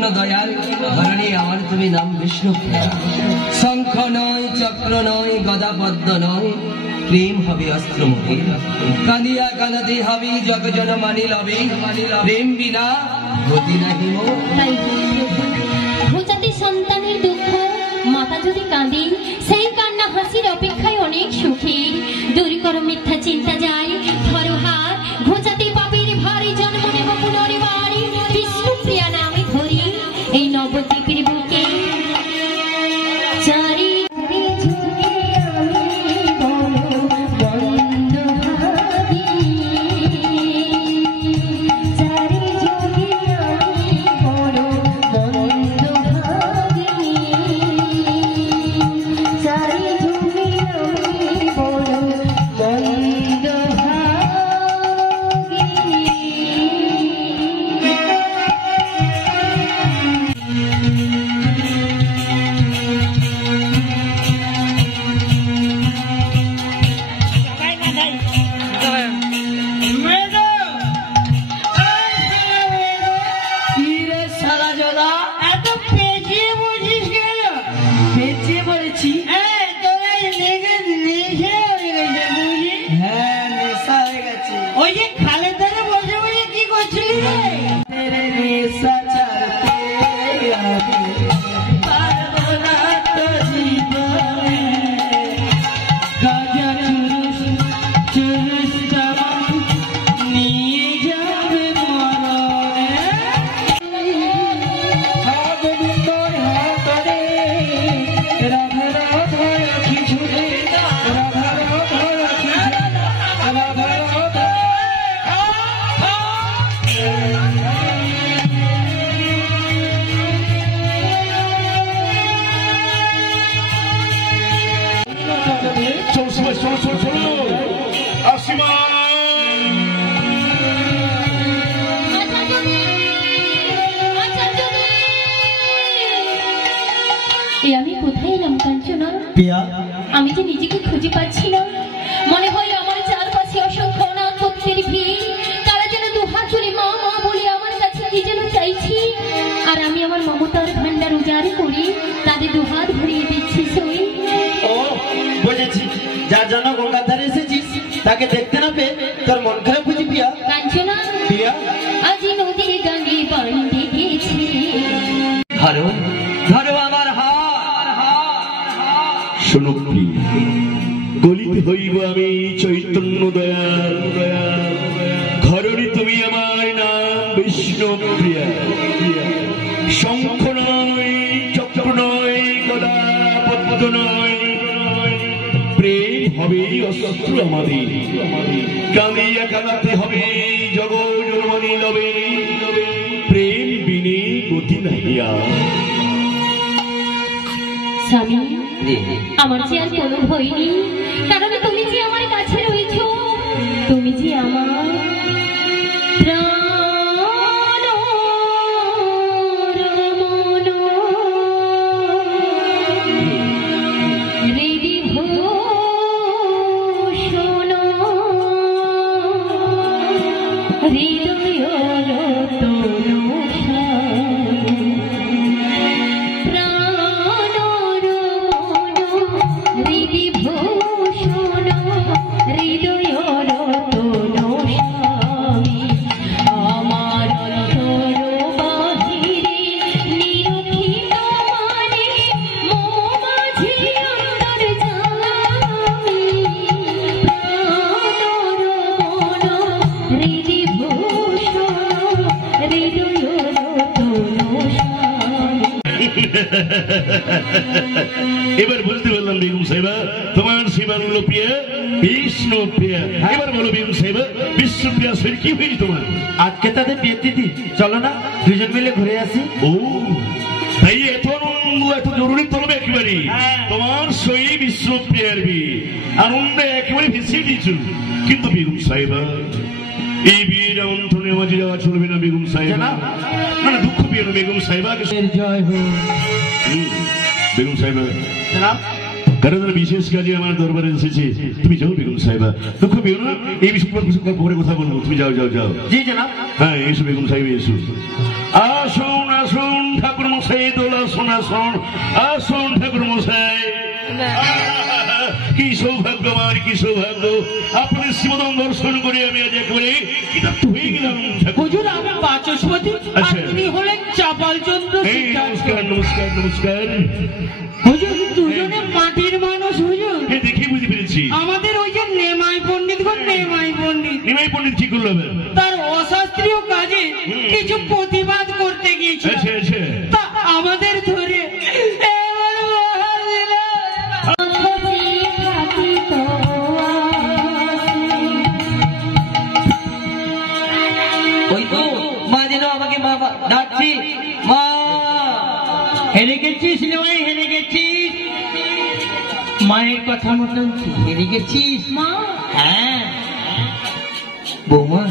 চৈতন্য দয়াল ধরণী আমার তুমি নাম বিষ্ণুপ্রিয়া। শঙ্খ নয়, চক্র নয়, গদা পদ্ম নয়, প্রেম হবে অস্ত্রমুখী। কাঁদিয়া কাঁদাতে হবে জগজন মানি লবে, প্রেম বিনা গতি নাহি মোর। প্রজাতি সন্তানের দুঃখ মাতা যদি কাঁদে, সেই কান্না হাসির অপেক্ষায় অনেক সুখী। দূর করো মিথ্যা চিন্তা যায়, ধরো হাত, ঘোচাতে পাপের ভারী জন্ম নেব পুনর্বার। বিষ্ণুপ্রিয়া নামে ধরি এই নবদ্বীপের বুকে। চারি আমি কোথায় এলাম কাঞ্চনা? আমি যে নিজেকে খুঁজে পাচ্ছি না। মনে হয় আমার চারপাশে অসংখ্য অনাথ ভক্তের ভিড়। তারা যেন দুহাত তুলে মা মা বলে আমার কাছে কি যেন চাইছি, আর আমি আমার মমতার ভান্ডার উজাড় করে তাদের দুহাত ভরিয়ে দিচ্ছি। সই ও বুঝেছি, যার জন্য গঙ্গার ধারে এসেছিস তাকে দেখতে না পেয়ে তোর মন খারাপ বুঝি পিয়া? কাঞ্চনা, আজ নদীর গাঙ্গে বান দেখেছি। ধরো ধরো আমার শোনো গলিতে হইব আমি চৈতন্য দয়াল, ঘরণী তুমি আমার নাম বিষ্ণুপ্রিয়া। শঙ্খ নয়, চক্র নয়, গদা পদ্ম নয়, প্রেম হবে অস্ত্র আমাদের। কাঁদিয়া কাঁদাতে হবে জগজনমানি লবে, প্রেম বিনে গতি নাহিয়া। স্বামী, আমার যে আর কোনো ভয় নেই, কারণ তুমি যে আমার কাছে রয়েছ। তুমি যে আমার প্রাণ রমণ, হৃদি ভূষণ, হৃদয় রতন এবার বুঝতে পারলাম বেগম সাহেবা, তোমার সেবার হলো প্রিয়া বিষ্ণুপ্রিয়া। এবার বলো বেগম সাহেবা, বিষ্ণুপ্রিয়া শরীর কি হয়েছে তোমার? আজকে তাদের বিয়ে তিথি, চলো না দুজন মিলে ঘুরে আসি। ও তাই এত আনন্দ, এত জরুরি তলবে একেবারে তোমার সই বিষ্ণুপ্রিয়ার বিয়ে, আনন্দে একেবারে ভেসে দিয়েছিল। কিন্তু বেগম সাহেবা, এই বিয়ের আমন্ত্রণে মাঝে যাওয়া চলবে না বেগম সাহেবা। না দুঃখ পেয়ে না বেগম সাহেবা। জয় হোক বেগম সাহেবা, কারণ বিশেষ কাজে আমার দরবারে এসেছে, তুমি যাও বেগম সাহেবা, দুঃখ পেও না। এই বিষয়ে পরে কথা বলবো, তুমি যাও যাও যাও। জি জনাব। হ্যাঁ এসো বেগম সাহেব, এসো। আসো না আসুন ঠাকুর মশাই, দোল আসুন আসুন আসুন ঠাকুর মশাই। কি সৌভাগ্য আমার, কি সৌভাগ্য! আপনার শ্রীমদন দর্শন করে আমি আজ একেবারে কৃতার্থ হয়ে গেলাম। হুজুর আমি বাচস্পতি, আর তিনি হলেন চাপাল চন্দ্র। নমস্কার নমস্কার নমস্কার। হুজুর দুজনে মাটির মানুষ হুজুর। দেখি বুঝতে পেরেছি। আমাদের ওই যে নেমাই পণ্ডিত গো, নেমাই পণ্ডিত। নিমাই পণ্ডিত কি করলো? তার অশাস্ত্রীয় কাজে কিছু প্রতিবাদ করতে গিয়েছিল, তা আমাদের ধরে ওই তো মা যেন আমাকে মা ডাকছি, মা। হেরে গেছিস নেমাই, হেরে গেছিস। মায়ের কথা মতন হেরে গেছিস মা। হ্যাঁ বৌমা